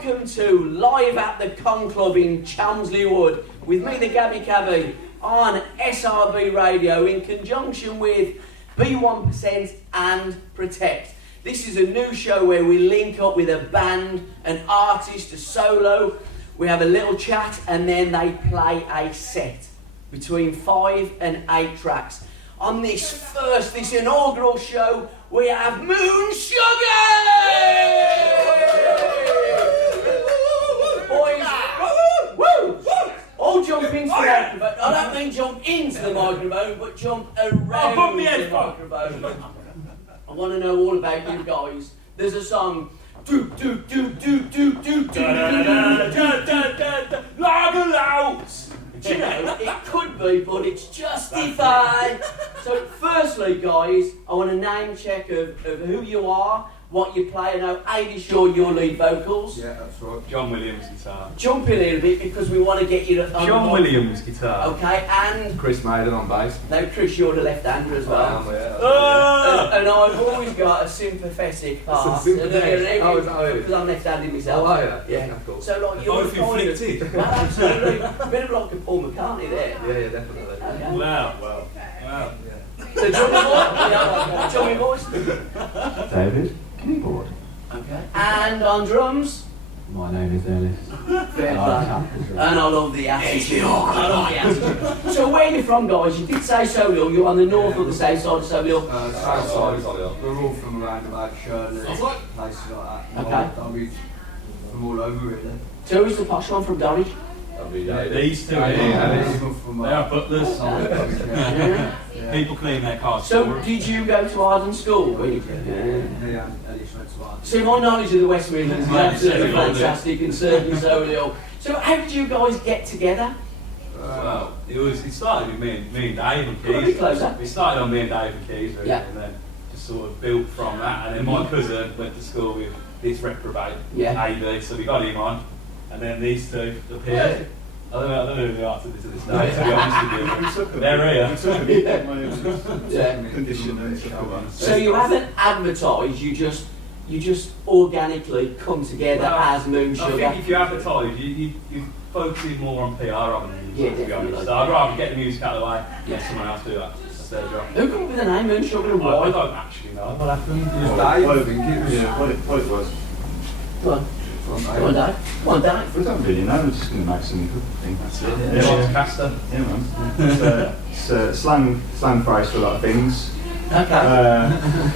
welcome to Live at the Con Club in Chelmsley Wood with me, the Gabby Cabby, on SRB Radio in conjunction with B1% and Protect. This is a new show where we link up with a band, an artist, a solo. We have a little chat and then they play a set between 5 and 8 tracks. On this inaugural show, we have Moon Sugar! Boys, woo! All jump into the microphone. I don't mean jump into the microphone, but jump around the microphone. I want to know all about you guys. There's a song. Do you know, it could be, but it's justified. So, firstly, guys, I want a name check of who you are, what you play. I know Aidy Shaw, your lead vocals. Yeah, that's right. John Williams guitar. Jump in a little bit because we want to get you on John Williams guitar. Okay, and Chris Maiden on bass. now Chris, you're the left-hander as well. Yeah. And I've always got a sympathetic part. Sympathetic? Oh, is that it? Because I'm left-handed myself. Oh, are you? Yeah. Cool. So like you're Both inflicted. Well, absolutely. A bit of like a Paul McCartney there. Yeah, definitely. Okay. Wow. So drummy voice. David, keyboard. Okay. And on drums. My name is Ellis. Fair I play. like Captain. And I love the attitude. I love the attitude. So where are you from, guys? You did say Solihull. You're on the north or the south side of Solihull? South side. We're all from around about Shirley, places like that. Okay. I'll be from all over really. So who's the posh one from Dulwich? These two Yeah, are even from they are butlers. Yeah. People clean their cars. So did you go to Arden School? Yeah, Ellis went to Ireland. See, my knowledge of the West Midlands is absolutely Yeah. fantastic and certainly Solihull. So how did you guys get together? Well, it started with me and Dave and Come a bit Keys. closer. We started on me and Dave and Keys really, Yeah. and then just sort of built from that. And then my cousin went to school with this reprobate, Yeah. AD, so we got him on. And then these two appeared. I don't know who the answer is at this stage, to be honest with you. They're here. Yeah. So you haven't advertised, you just organically come together Well, as Moon I Sugar. think if you advertise, you focusing more on PR on the music, Yeah, to be definitely. honest. So I'd rather get the music out of the way, Yeah. let someone else do that. That's their job. Who come up with the name Moon Sugar and I why? don't actually know what happened. It was Dave, I think it was. Yeah, what it was. Go on, From go on, Dave. Go on, Dave. We don't really know, we're just going to make something good, I think. That's it. Yeah. Yeah. Caster. Yeah, man. It's a slang phrase for a lot of things. Okay.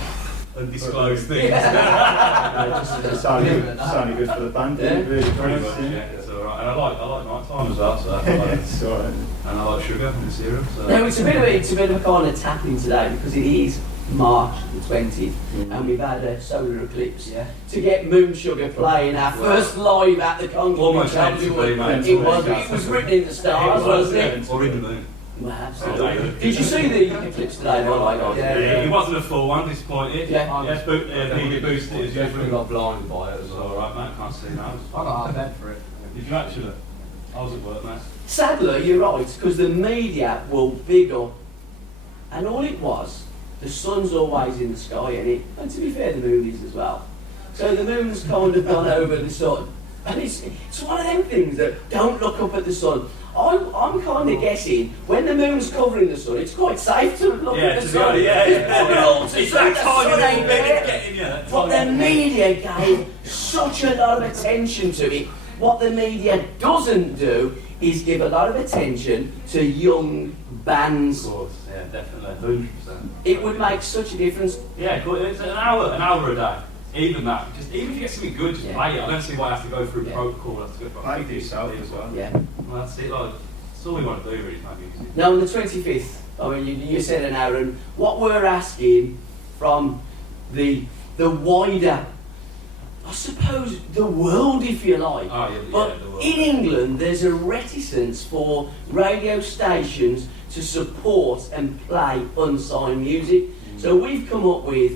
Undisclosed things. It's sounding good for the band. Yeah. Really Pretty nice, much, yeah. yeah. It's alright. And I like night time as well, so that's alright. It's alright. And I like sugar and syrup, so. Now it's a bit of a kind of tapping today because it is March the 20th and we've had a solar eclipse. Yeah. To get Moon Sugar playing our first live at the Con Club in Almost meant to Chelmsley be, mate. It was written in the stars, wasn't it? Or in the moon. Well, absolutely. Did you see the eclipse today, by the way, guys? It wasn't a full one, disappointed. Yeah. Media boosted it as Definitely usual. got blinded by it as It's well. alright, mate, can't see now. I got half head for it. Did you actually? I was at work, mate. Sadly, you're right, because the media will big up. And all it was, the sun's always in the sky, and to be fair, the moon is as well. So the moon's kind of gone over the sun. And it's one of them things that don't look up at the sun. I'm kind of guessing when the moon's covering the sun, it's quite safe to look at the sun. It's all to It's see that the tiny sun little ain't bit there. it's getting you. that But the tiny- media gave such a lot of attention to it. What the media doesn't do is give a lot of attention to young bands. Of course, yeah, definitely, 100%. It would make such a difference. Yeah, cool. It's an hour a day. Even that, even if you get something good, just Yeah. play it. I don't see why I have to go through Yeah. protocol. I have to go through Play for yourself as well. Yeah. Well, that's it. Like, that's all we want to do, really, is make music. Now on the 25th, I mean, you said an hour, and what we're asking from the wider, I suppose, the world, if you like. Oh, yeah, But the world. in England, there's a reticence for radio stations to support and play unsigned music. So we've come up with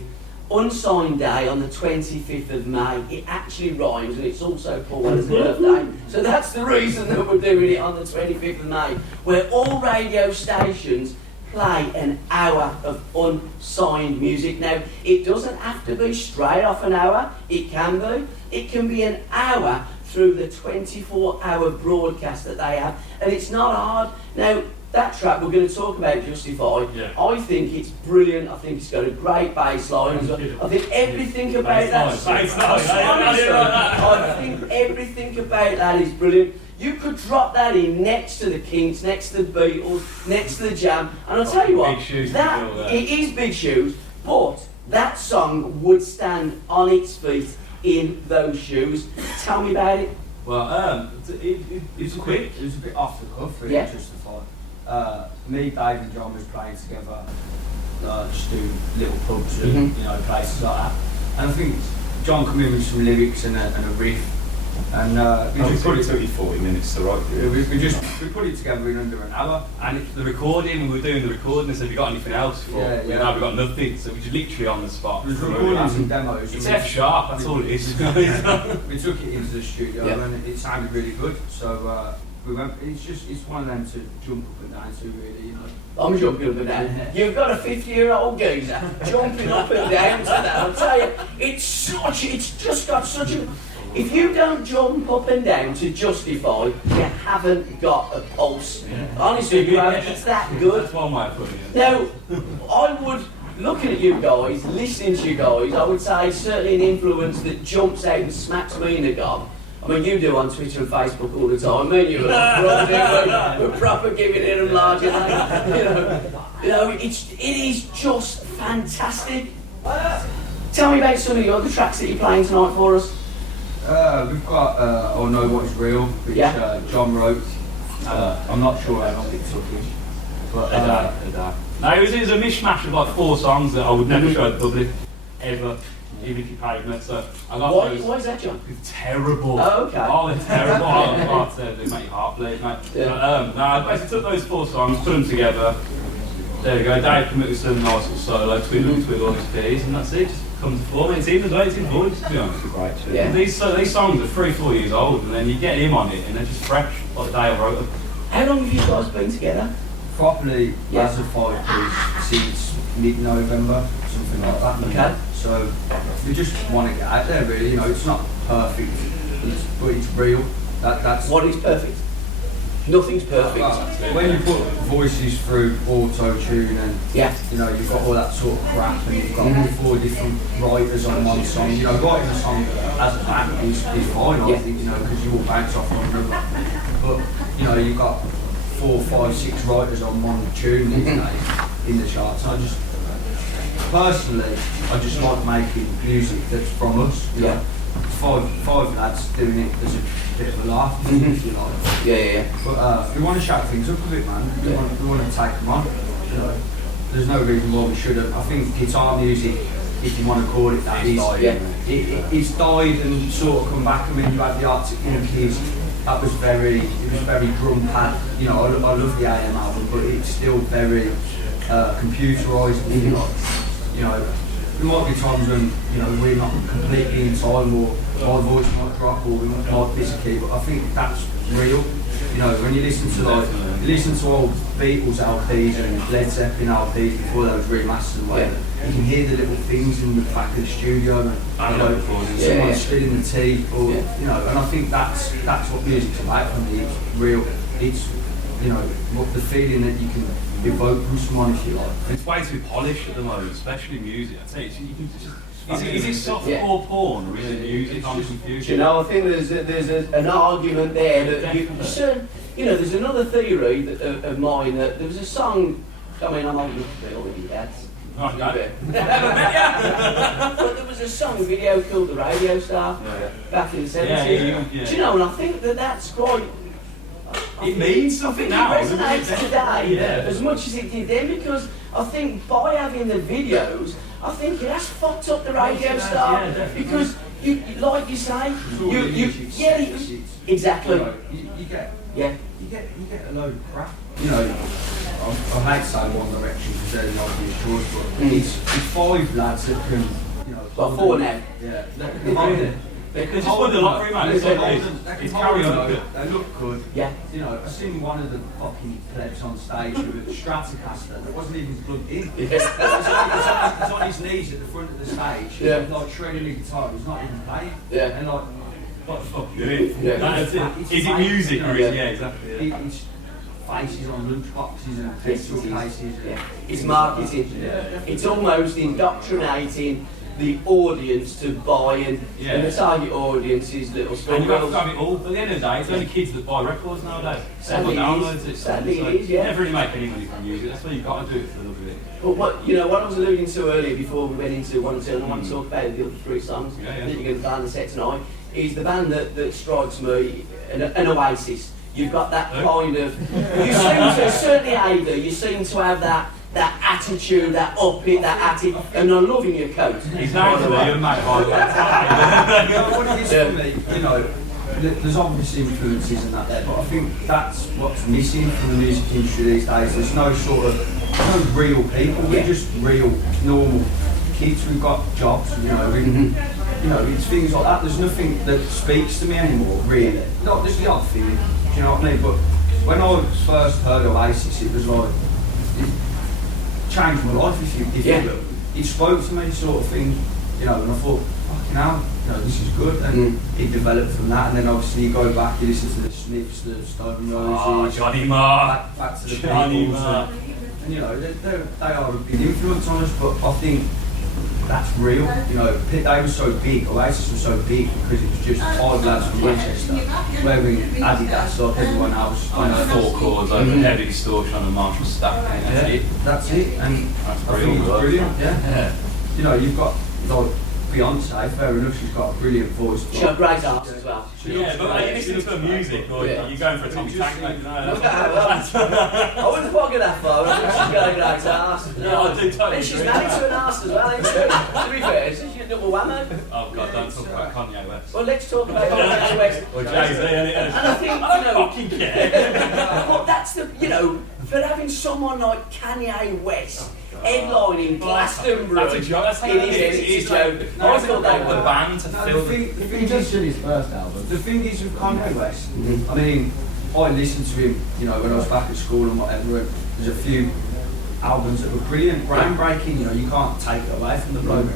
Unsigned Day on the 25th of May. It actually rhymes and it's also Paul Weller's birthday. So that's the reason that we're doing it on the 25th of May, where all radio stations play an hour of unsigned music. Now, it doesn't have to be straight off an hour. It can be. It can be an hour through the 24-hour broadcast that they have, and it's not hard. Now, that track we're going to talk about, Justify, Yeah. I think it's brilliant. I think it's got a great bass line. I think everything about that. Bass line. I think everything about that is brilliant. You could drop that in next to the Kinks, next to the Beatles, next to the Jam, and I'll tell you what, Big shoes to that fill there. it is big shoes, but that song would stand on its feet in those shoes. Tell me about it. Well, it's quick. It was a bit off the cuff, really, Yeah. Justify. Me, Dave, and John was playing together, just doing little pubs and Mhm. you know places like that. And I think John come in with some lyrics and a riff, and we It just probably took you 40 minutes to write it. we put it together in under an hour. And the recording, when we were doing the recording, they said, have you got anything else for? Yeah, We yeah. no, we got nothing, so we just literally on the spot. There's recordings and demos. It's and F sharp, that's all it is. we took it into the studio Yeah. and it sounded really good. So we went. It's one of them to jump up and down to, really, you know. I'm jumping up and down. You've got a 50-year-old geezer jumping up and down to that. I'll tell you, it's just got such a. If you don't jump up and down to Justify, you haven't got a pulse. Honestly, you haven't. It's that good. That's one way of putting it. Now, I would, looking at you guys, listening to you guys, I would say certainly an influence that jumps out and smacks me in the gob. I mean, you do on Twitter and Facebook all the time, don't you? We're proper giving it them larger than, you know, it is just fantastic. Tell me about some of the other tracks that you're playing tonight for us. We've got "Oh No What Is Real," which Yeah. John wrote. I'm not sure how long it took him, but No, it was a mishmash of like 4 songs that I would never show the public, ever, even if you paid me. So I got those. Why is that, John? It's terrible. Oh, okay. Oh, they're terrible. They make your heart bleed, mate. Yeah. But, no, I basically took those 4 songs, put them together. There we go. Dave come up with some nice little solo, with all his keys, and that's it. Just comes to form. It's even it's in voice, to be honest. Great tune. Yeah. These songs are 3-4 years old, and then you get him on it, and they're just fresh, like the day I wrote them. How long have you guys been together? properly Yeah. as a 5-piece since mid-November, something like that. Okay. So we just want to get out there, really. You know, it's not perfect, but it's real. That's What is perfect? Nothing's perfect. when you put voices through auto-tune and Yeah. you know, you've got all that sort of crap and you've got 4 different writers on one song. You know, writing a song as a band is fine, I Yeah. think, you know, because you will bounce off one another. But, you know, you've got 4, 5, 6 writers on one tune these days in the charts. I just, personally, I just like making music that's from us. You know. Five lads doing it as a bit of a laugh, if you like. Yeah. But we want to shout things up a bit, man. We want to take them on. You know, there's no reason why we shouldn't. I think guitar music, if you want to call it that, it's died and sort of come back. I mean, you had the Arctic Monkeys. That was very drum pad. You know, I love the AM album, but it's still very computerised. If you like. You know, there might be times when, you know, we're not completely in time, or our voice might drop, or we might miss a key, but I think that's real. You know, when you listen to old Beatles LPs and Led Zeppelin LPs before they was remastered and whatever, you can hear the little things in the back of the studio, and you know, someone's spilling the tea, or you know, and I think that's what music's about for me. It's real. It's, you know, what the feeling that you can evoke from someone, if you like. It's way too polished at the moment, especially music. I tell you, is it softcore porn or is it music on computer? You know, I think there's an argument there that you know, there's another theory that, of mine that there was a song. I mean, I'm old enough to be already dads. Oh, okay. But there was a song video called "The Radio Star" back in the 70s. Yeah. Do you know? And I think that's quite. It means something It now. resonates today Yeah. as much as it did then, because I think by having the videos, I think it has fucked up the radio star, yeah, definitely. because you like you say, It's exactly, you know, you get yeah. you get a load of crap. You know, I hate saying One Direction because they're the obvious choice, but it's 5 lads that can, you know. Well, 4 now. Yeah, they can hold it. They just won the lottery, man. It's karaoke. They look good. Yeah. You know, I seen one of the fucking plebs on stage with a Stratocaster that wasn't even plugged in. He's on his knees at the front of the stage, Yeah. like shredding the guitar. He's not even playing. Yeah. And like, What the fuck Yeah. That's it. Is it music or is it? Yeah, exactly. Yeah. It's faces on lunchboxes and pencil cases. Yeah. It's marketing. It's almost indoctrinating the audience to buy, and the target audience is little And school you have to girls. have it all. At the end of the day, it's only kids that buy records nowadays. Sadly Everyone it is. downloads it. Sadly so it is, yeah. You never really make any money from music. That's why you've got to do it for the love of it. But what I was alluding to earlier before we went into one or two, and I want to talk about the other three songs Yeah, yeah. that you're going to play on the set tonight, is the band that strikes me, an Oasis. You've got that kind of, you seem to, certainly Ada, you seem to have that attitude, that uppit, that attitude, and I'm loving your coat. He's by known the to way. be a mate, by the way. You know, what it is for me, you know, there's obviously influences and that there, but I think that's what's missing from the music industry these days. There's no sort of, no real people, we're just real, normal kids who've got jobs, you know, you know, it's things like that. There's nothing that speaks to me anymore, really. Not just the odd thing, do you know what I mean? But when I first heard Oasis, it was like, it changed my life, if you will. It spoke to me, sort of thing, you know, and I thought, fucking hell, you know, this is good, and it developed from that, and then obviously you go back, you listen to the Sniffs, the Stone Roses, Johnny Marr. back to the Johnny Beatles, Marr. and you know, they are a big influence on us, but I think that's real, you know. They were so big, Oasis was so big because it was just five lads from Manchester wearing Adidas like everyone else. On the four chords, over heavy distortion on the Marshall stack. That's it. That's it, and That's I think it's brilliant, Yeah. You know, you've got like Beyonce, fair enough, she's got a brilliant voice. She's got great arts as well. Yeah, but are you listening to her music or Yeah. are you going for a Tommy Tank? Like, no, I that's wouldn't quite get that far. I think she's got a great arse. Yeah, I do totally And she's agree. married to an arse as well, isn't she? To be fair, she's a double whammy. Oh god, don't talk about Kanye West. Well, let's talk about Kanye West. Or Jay-Z, And I think, you I know, don't fucking care. well, that's the, you know, for having someone like Kanye West headlining Glastonbury, That's a joke. That's how it is a joke. I thought they the were. band to No, fill the thing He just is, did his first album. the thing is with Kanye West, I mean, I listened to him, you know, when I was back at school and whatever, and there's a few albums that were brilliant, groundbreaking, you know, you can't take it away from the bloke.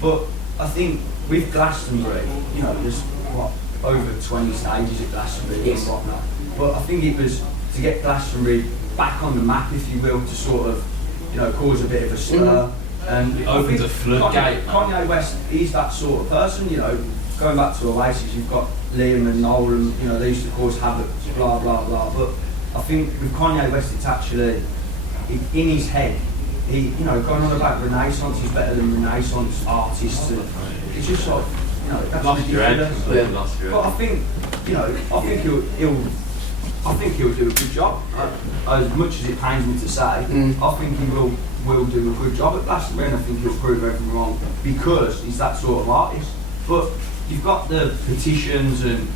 But I think with Glastonbury, you know, there's, what, over 20 stages at Glastonbury Yes. and whatnot. But I think it was to get Glastonbury back on the map, if you will, to sort of, you know, cause a bit of a stir. And It I opens think a floodgate, Kanye West is that sort of person, you know. Going back to Oasis, you've got Liam and Noel, and you know they used to cause havoc, blah blah blah. But I think with Kanye West, it's actually in his head. He, you know, going on about Renaissance is better than Renaissance artists. And it's just like, you know, that's Lost your head. ridiculous. Completely lost your But head. I think, you know, I think he'll do a good job. As much as it pains me to say, I think he will do a good job at Glastonbury, and I think he'll prove everyone wrong because he's that sort of artist. But you've got the petitions and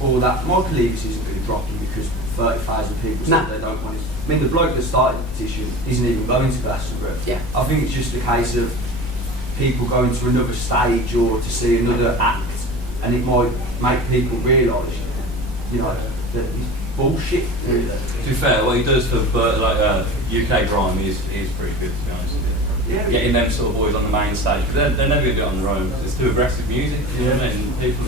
all that. Michael Levis isn't going to drop him because 30,000 people said they don't want it. I mean, the bloke that started the petition isn't even going to Glastonbury. Yeah. I think it's just a case of people going to another stage or to see another act, and it might make people realise, you know, that it's bullshit. Really. To be fair, what he does for UK grime is pretty good, to be honest with you. Yeah. Getting them sort of boys on the main stage, because they're never going to do it on their own. It's too aggressive music, you know what I mean? People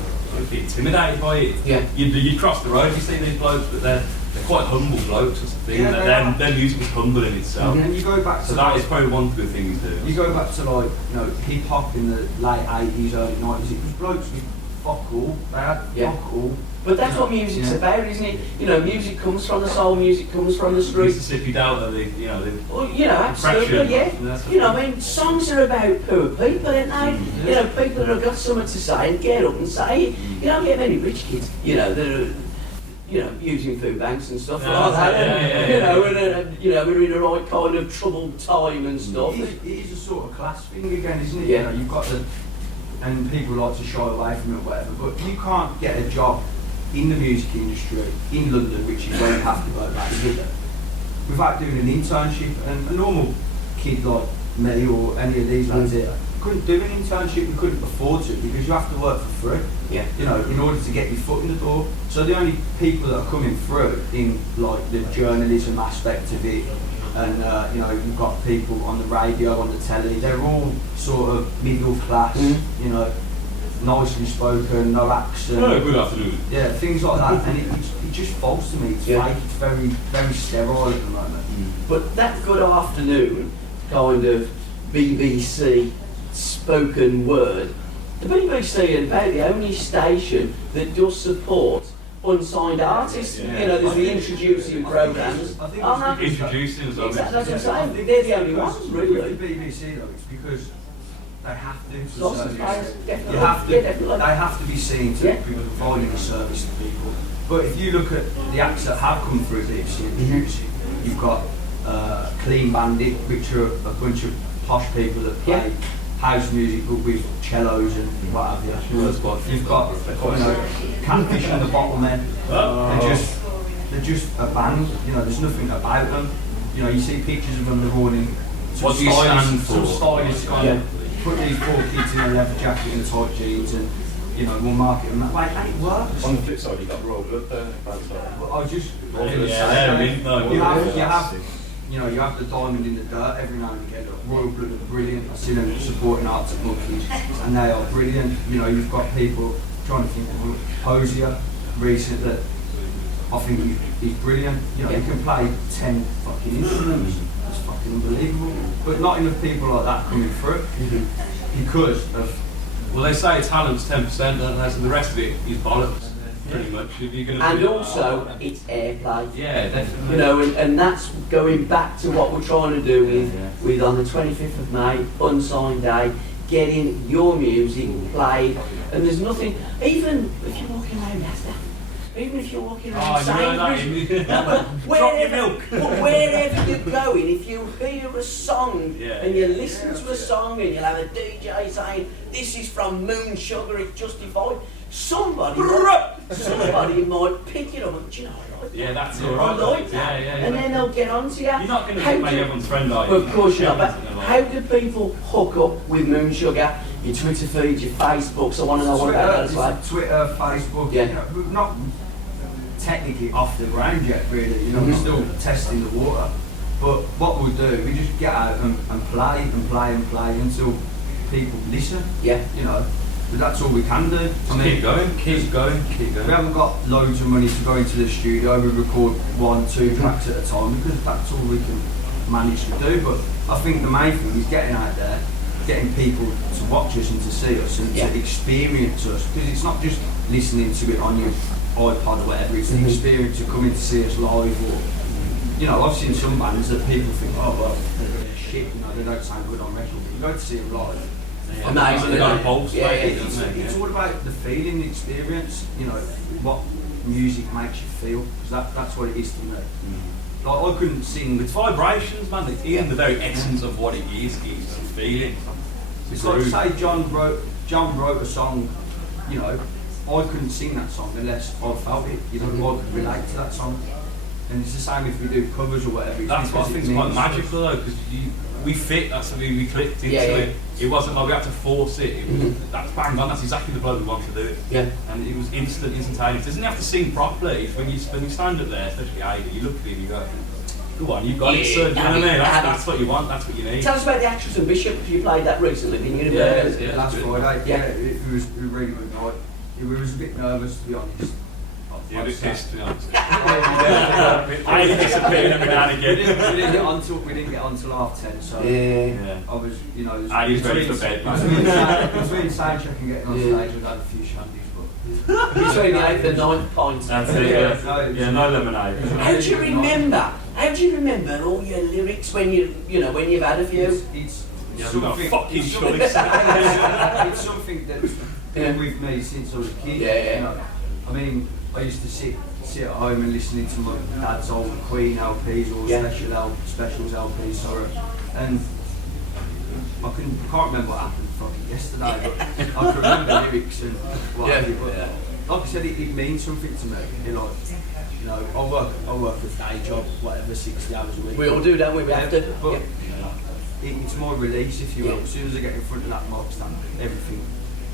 get intimidated by it. Yeah. You cross the road, you see these blokes, but they're quite humble blokes or something. Yeah, they are. Their music is humble in itself. And you go back to So that is probably one good thing he's doing. You go back to like, you know, hip hop in the late 80s, early 90s, it was blokes with fuck all, they had fuck all. But that's what music's about, isn't it? You know, music comes from the soul, music comes from the streets. Mississippi Delta, Well, you know, absolutely, yeah. You know, I mean, songs are about poor people, aren't they? You know, people that have got something to say and get up and say it. You don't get many rich kids, you know, that are, you know, using food banks and stuff like that. You know, we're in the right kind of troubled time and stuff. It is a sort of class thing again, isn't it? Yeah. You know, you've got the, and people like to shy away from it or whatever, but you can't get a job in the music industry in London, which you won't have to go back to, without doing an internship. And a normal kid like me or any of these lads here couldn't do an internship, we couldn't afford to, because you have to work for free. Yeah. You know, in order to get your foot in the door. So the only people that are coming through in like the journalism aspect of it, and you know, you've got people on the radio, on the telly, they're all sort of middle class, you know, nicely spoken, no accent. Oh, good afternoon. Yeah, things like that, and it just falls to me. It's Yeah. fake. It's very, very sterile at the moment. But that good afternoon kind of BBC spoken word, the BBC are about the only station that does support unsigned artists. Yeah. You know, there's the introducing programmes. I think Oh, no. Introducing us. Exactly, that's what I'm I saying. think They're the only because ones, really. With the BBC though, it's because they have to. to a Lots of certain players, extent. definitely. You have to. Yeah, definitely. They have to be seen to Yeah. be providing a service to people. But if you look at the acts that have come through BBC and Mm-hmm. BBC, you've got Clean Bandit, which are a bunch of posh people that play Yeah. house music but with cellos and what have you. You've got Catfish and the Bottlemen. They're just a band. You know, there's nothing about them. You know, you see pictures of them. They're all in. What do you stand for? Some stylists kind of put these poor kids in a leather jacket and tight jeans, and you know, we'll market them that way, and it works. On the flip side, you got Royal Blood there. Bad side. But I just Yeah, mint, though. you have you have the diamond in the dirt every now and again. Royal Blood are brilliant. I see them supporting Arctic Monkeys, and they are brilliant. You know, you've got people trying to think of Hosier recent that I think he's brilliant. You know, he can play 10 fucking instruments. That's fucking unbelievable. But not enough people like that coming through because of. Well, they say talent's 10%, don't they? So the rest of it is bollocks, pretty much. If you're gonna And do also, it's airplay. yeah, definitely. You know, and that's going back to what we're trying to do with on the 25th of May, Unsigned Day, getting your music played. And there's nothing, even if you're walking around Asda, even if you're walking around Oh, you know that. Sainsbury's, no, but Drop your wherever, milk. but wherever you're going, if you hear a song Yeah. and you listen to a song and you'll have a DJ saying, this is from Moon Sugar, it's justified, somebody might pick it up and, do you know, I like Yeah, that. that's I alright. like that. Yeah. And then they'll get on to you. You're not going to How make do- everyone's friend, are you? Well, of course you're not, but Everyone's gonna how like do people hook up with Moon Sugar? Your Twitter feed, your Facebook, so I want to know what about that as well. Twitter, Facebook, Yeah. you know, we're not technically off the ground yet, really. You know, we're still testing the water. But what we'll do, we just get out and play and play and play until people listen. Yeah. You know, but that's all we can do. Just keep going, keep going, keep We going. haven't got loads of money to go into the studio. We record 1-2 tracks at a time because that's all we can manage to do. But I think the main thing is getting out there, getting people to watch us and to see us and Yeah. to experience us. Because it's not just listening to it on your iPod or whatever. It's the experience of coming to see us live. Or you know, I've seen some bands that people think, oh well, they're shit. You know, they don't sound good on record. But you go to see them live. Amazing, They got a isn't it? pulse, Yeah, mate, yeah. don't they? It's all about the feeling, the experience, you know, what music makes you feel, because that's what it is to me. Like, I couldn't sing It's vibrations, man. It's in the very essence of what it is feeling. It's like, say John wrote a song, you know, I couldn't sing that song unless I felt it, you know, I could relate to that song. And it's the same if we do covers or whatever. It's That's what I because think it is quite means magical though, because we fit, that's the way we clicked into Yeah, yeah. it. It wasn't like we had to force it, that's bang on, that's exactly the bloke we want to do it. Yeah. And it was instantaneous. Doesn't have to sing properly, it's when you stand up there, especially Ada, you look at him and you go, go on, you've got it, sir, do you know what I mean? That's what you want, that's what you need. Tell us about the Actress and Bishop, because you played that recently, didn't you? Yeah. Last Friday, Yeah. it was a really good night. We was a bit nervous, to be honest. You're a bit pissed, to be honest. I I disappeared every now and we again. didn't get on till 10:30, so Yeah. I was, you know, I was ready for bed, man. between sound check and getting on Yeah. stage, we've had a few shandies, but Between the 8th and 9th points. That's it, yeah, no lemonade. How do you remember all your lyrics when when you've had a few? it's Yeah, something, fucking it's choice. it's something that's been with me since I was a kid. Yeah. You know? I mean, I used to sit at home and listening to my dad's old Queen LPs or Yeah. specials LPs, sorry. And I can't remember what happened fucking yesterday, but I can remember lyrics and what have you. But like I said, it means something to me. You know, I work a day job, whatever, 60 hours a week. We all do, don't we? We have to. But Yeah. it's my release, if you will. Yeah. As soon as I get in front of that mock stand, everything,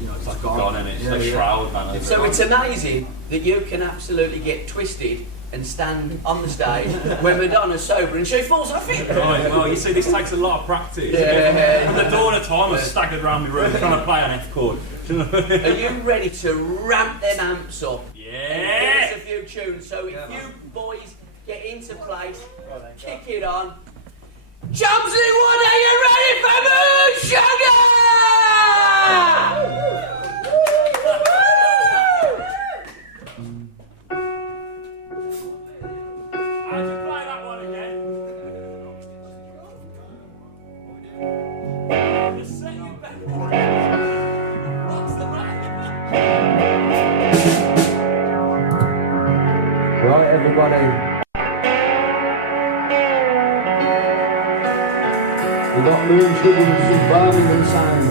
you know, it's It's gone. gone, innit? It's like shroud, man. So it's amazing that you can absolutely get twisted and stand on the stage when Madonna's sober and she falls off it. Right, well, you see, this takes a lot of practice. Yeah. From the dawn of time, I was staggered around my room trying to play an F chord. Are you ready to ramp them amps up? Yeah! Give us a few tunes. So if you boys get into place, kick it on. Chumsley Wood, are you ready for Moon Sugar? I have to play that one again. Just set you back. What's the matter? Right, everybody. We got Moon Sugar and some Birmingham sound.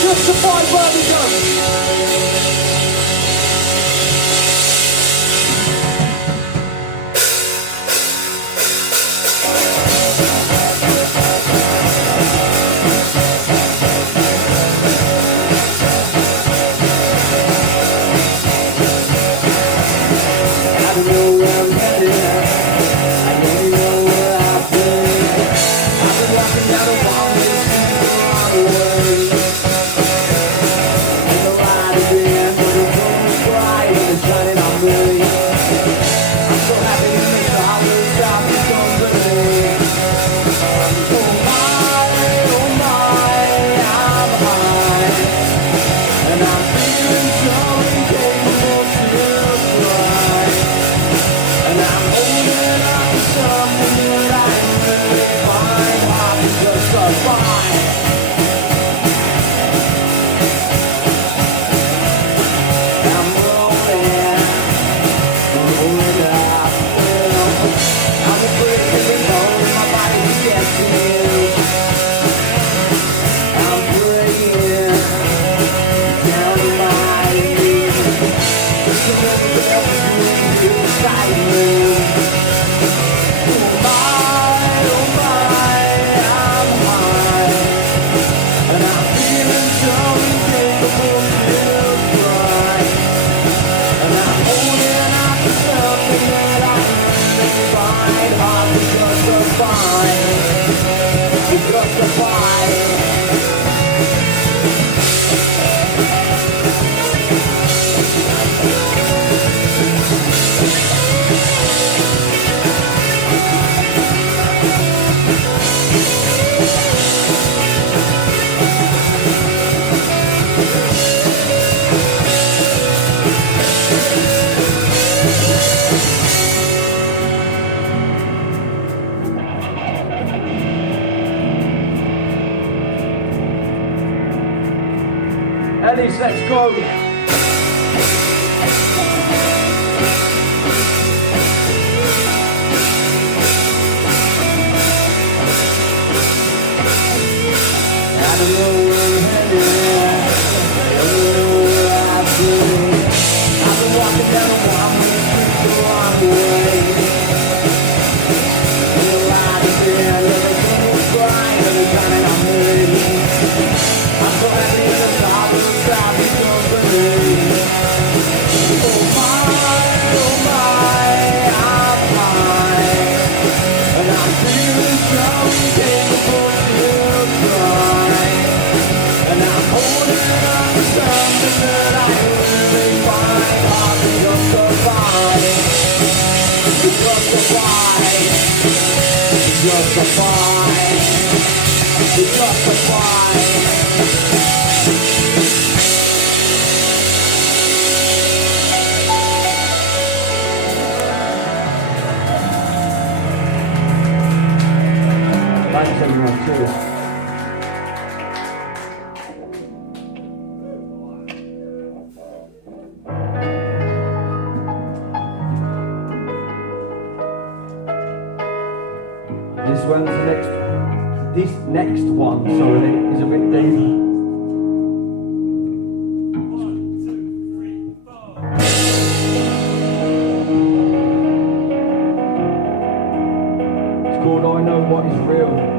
Justify Birmingham! I don't know where I'm headed. I don't even know where I've been. I've been walking down the wall this long way. And the light again, but the moon is bright and it's shining on me. I'm so happy to make the hollow stop and company. Oh my, I'm high. And I'm feeling so incapable to try. And I'm holding on to something that I really find hard to justify. I'm rolling uphill. I'm afraid to be known, my body's guessing. I'm praying down to my knees. Just to know that you inside me. Oh my, I'm high. And I'm feeling so incapable to try. And I'm holding on to something that I really find hard to justify. To justify. Ellis, let's go. Thanks everyone, cheers. This next one, sorry, is a bit deep. It's called I Know What Is Real.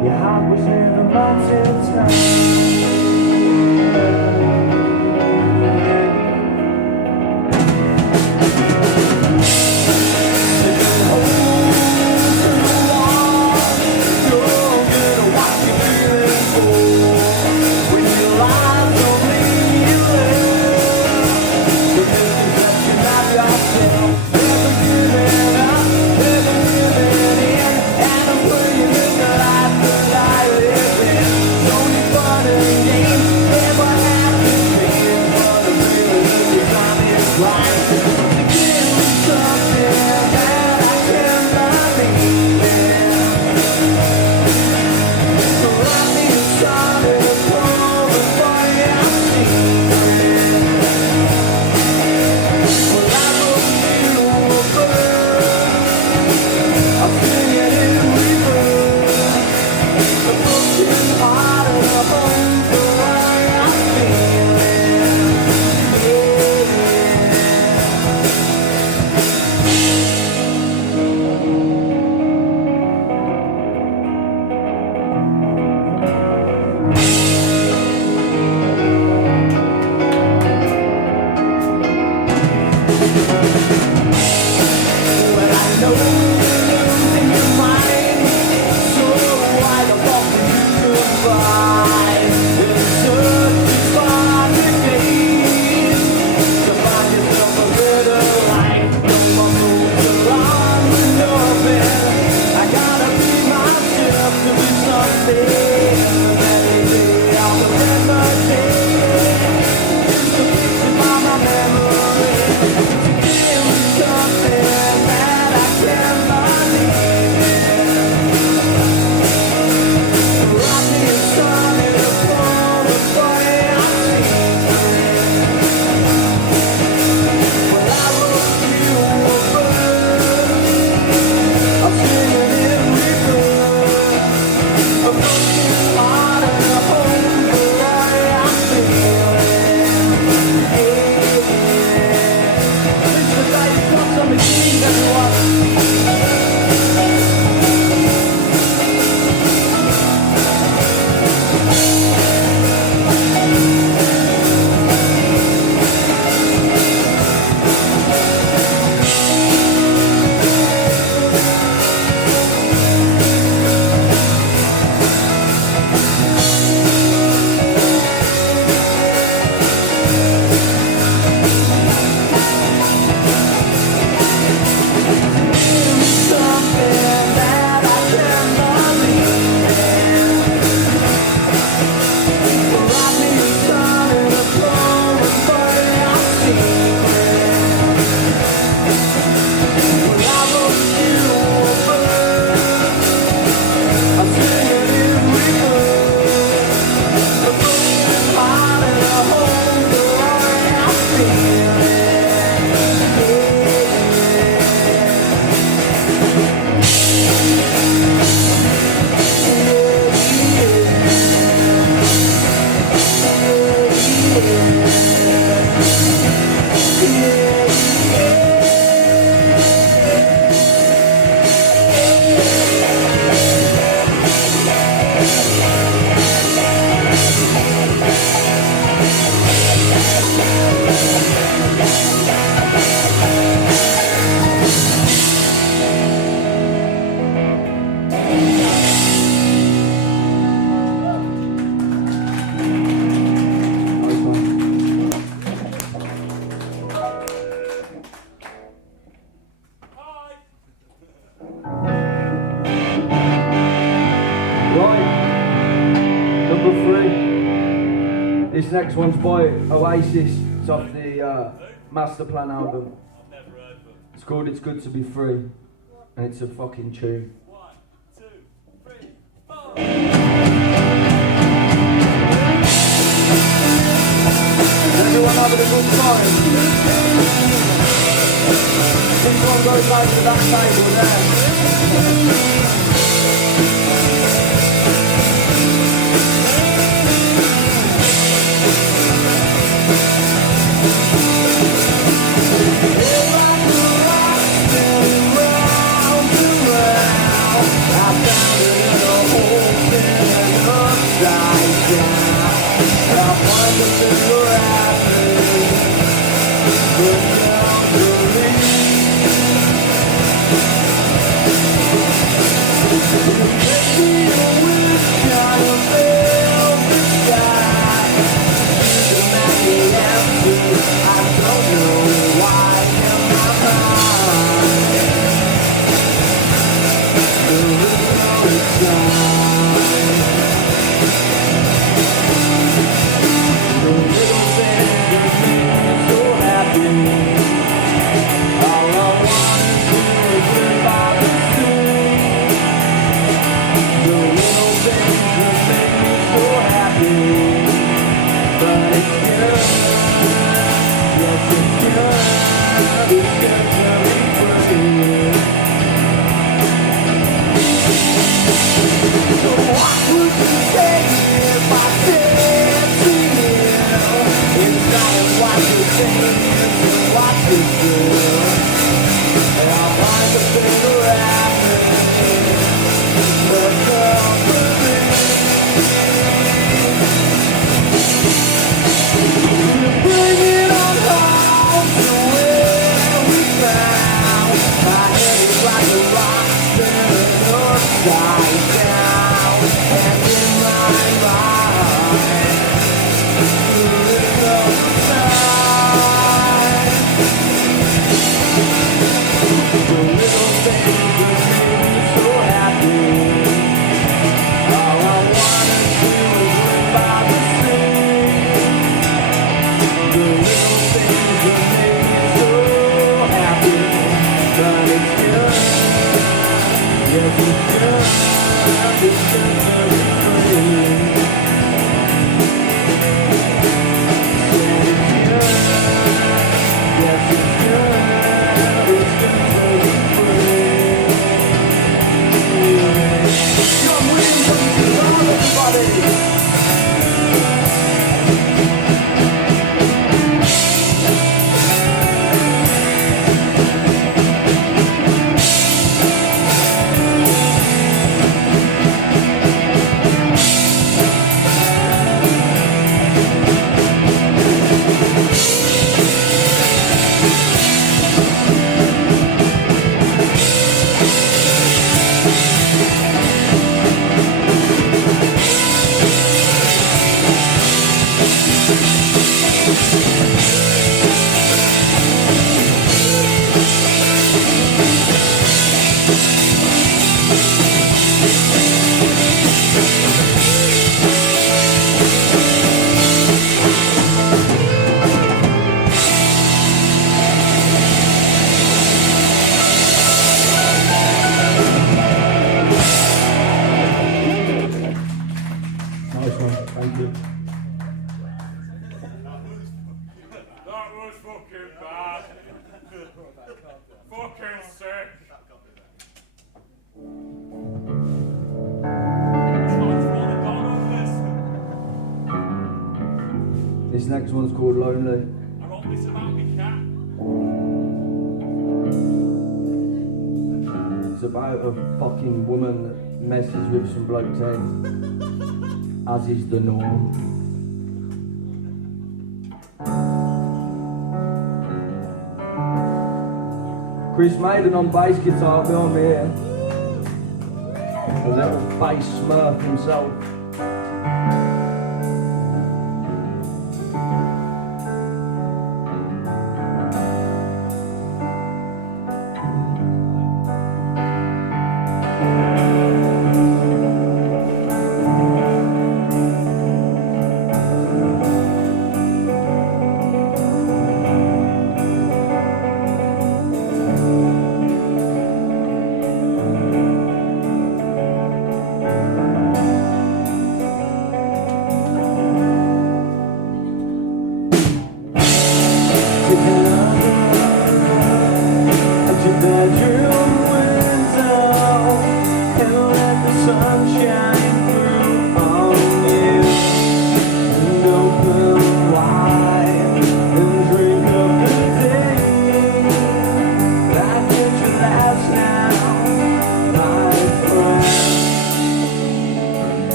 Your heart was never mine till time. Yeah. This next one's by Oasis. It's off the Master Plan album. It's called It's Good to Be Free. And it's a fucking tune. 1, 2, 3, 4. Everyone having a good time? This one goes out to that table there. This next one's called Lonely. I wrote this about my cat. It's about a fucking woman that messes with some bloke's head, as is the norm. Chris Maiden on bass guitar behind me here. A little bass smurf himself.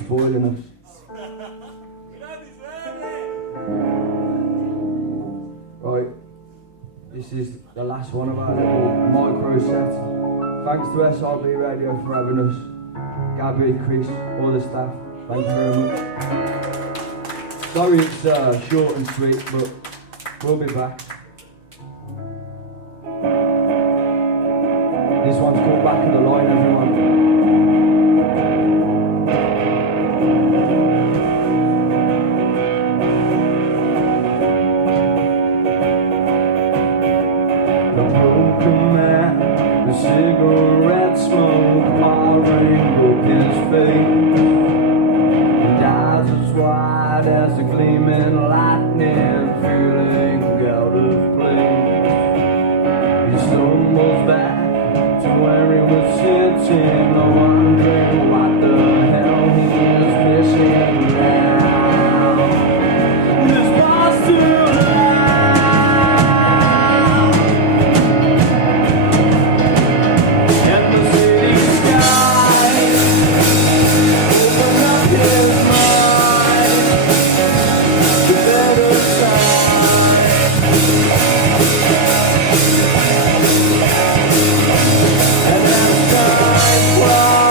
Spoiling us. Right, this is the last one of our little micro set. Thanks to SRB Radio for having us. Gabby, Chris, all the staff, thank you very much. Sorry it's short and sweet, but we'll be back. This one's called Back of the Line, everyone. Cigarette smoke, pouring broke his face, and eyes as wide as a gleaming lightning, feeling out of place. He stumbles back to where he was sitting, wondering what the hell he is missing now. This bar's too well,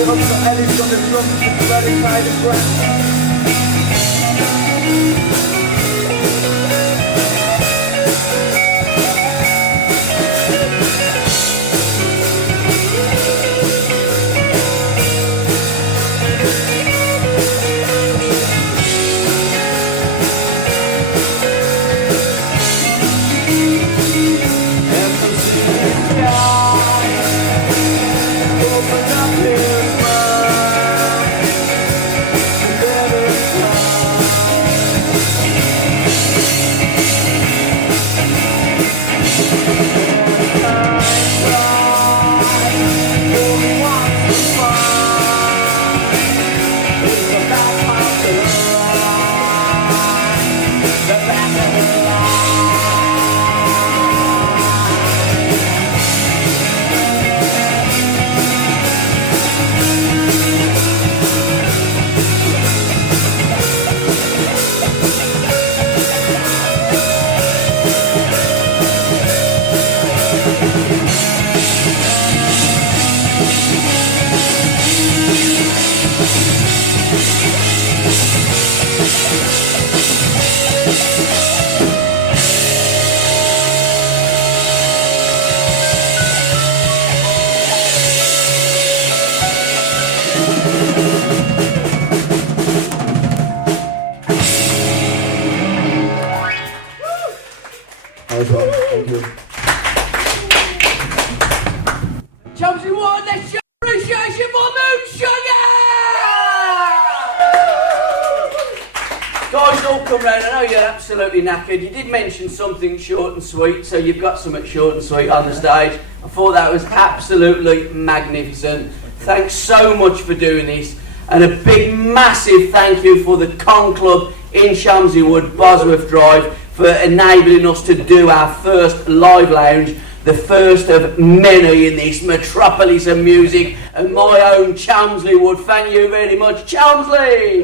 Ellis on the drums, very kind of breath. Thank you. Chelsea Wood, let's show appreciation for Moon Sugar! Guys, all come round. I know you're absolutely knackered. You did mention something short and sweet, so you've got something short and sweet on the stage. I thought that was absolutely magnificent. Thanks so much for doing this. And a big, massive thank you for the Con Club in Chelmsford Wood, Bosworth Drive, for enabling us to do our first live lounge, the first of many in this metropolis of music, and my own Chelmsley Wood. Thank you very much, Chelmsley!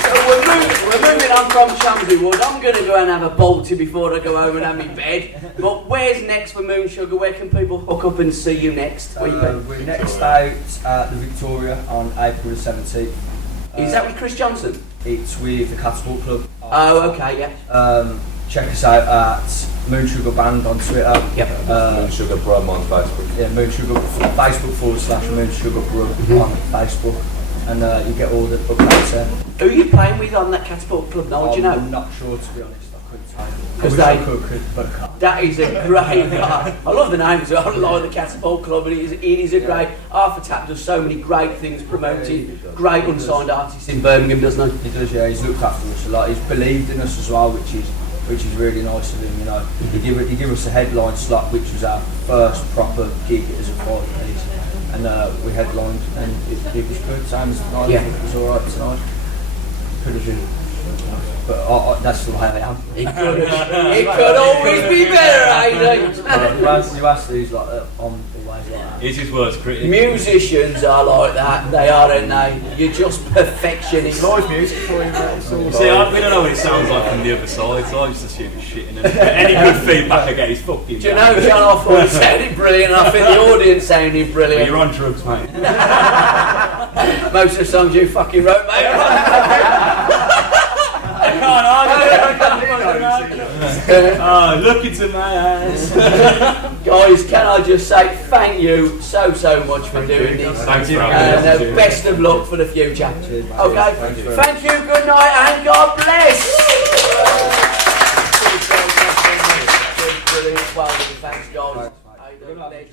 So we're moving on from Chelmsley Wood. I'm going to go and have a Balti before I go home and have my bed. But where's next for Moon Sugar? Where can people hook up and see you next? Where you going? We're next out at the Victoria on April the 17th. Is that with Chris Johnson? It's with the Catapult Club. Oh, okay, yeah. Check us out at Moon Sugar Band on Twitter. Yep. Moon Sugar Brum on Facebook. Yeah, Moon Sugar, Facebook / Moon Sugar Brum on Facebook. And you get all the updates there. Who are you playing with on that Catapult Club now? Do you know? I'm not sure, to be honest. I couldn't tell you. I 'Cause wish I could, but I can't. That is a great I love the names. I like the Catapult Club, and it is a great. Arthur Tapp does so many great things promoting great unsigned artists in Birmingham, doesn't he? He does, yeah. He's looked after us a lot. He's believed in us as well, which is really nice of him. You know, he gave us a headline slot, which was our first proper gig as a 5-piece, and we headlined, and it was good. Sounds nice. Yeah. It was all right tonight. Could have been. But that's the way I am. It could always be better, ain't You ask these like on the way like that. Here's his worst critic. Musicians are like that. They are, aren't they? You're just perfectionists. Live music for you, mate. It's all See, we don't know what it sounds like from the other side, so I just assume it's shit. And any good feedback I get is fucking. Do you know, John, I thought it sounded brilliant, and I think the audience sounded Well, brilliant. you're on drugs, mate. Most of the songs you fucking wrote, mate. Oh, look into my eyes. Guys, can I just say thank you so much for doing this. Thanks for And having us. best of luck for the future. Cheers, mate. Okay, thank you, good night, and God bless. Brilliant, well done, thanks guys. Thanks, mate. How you doing, Ledge?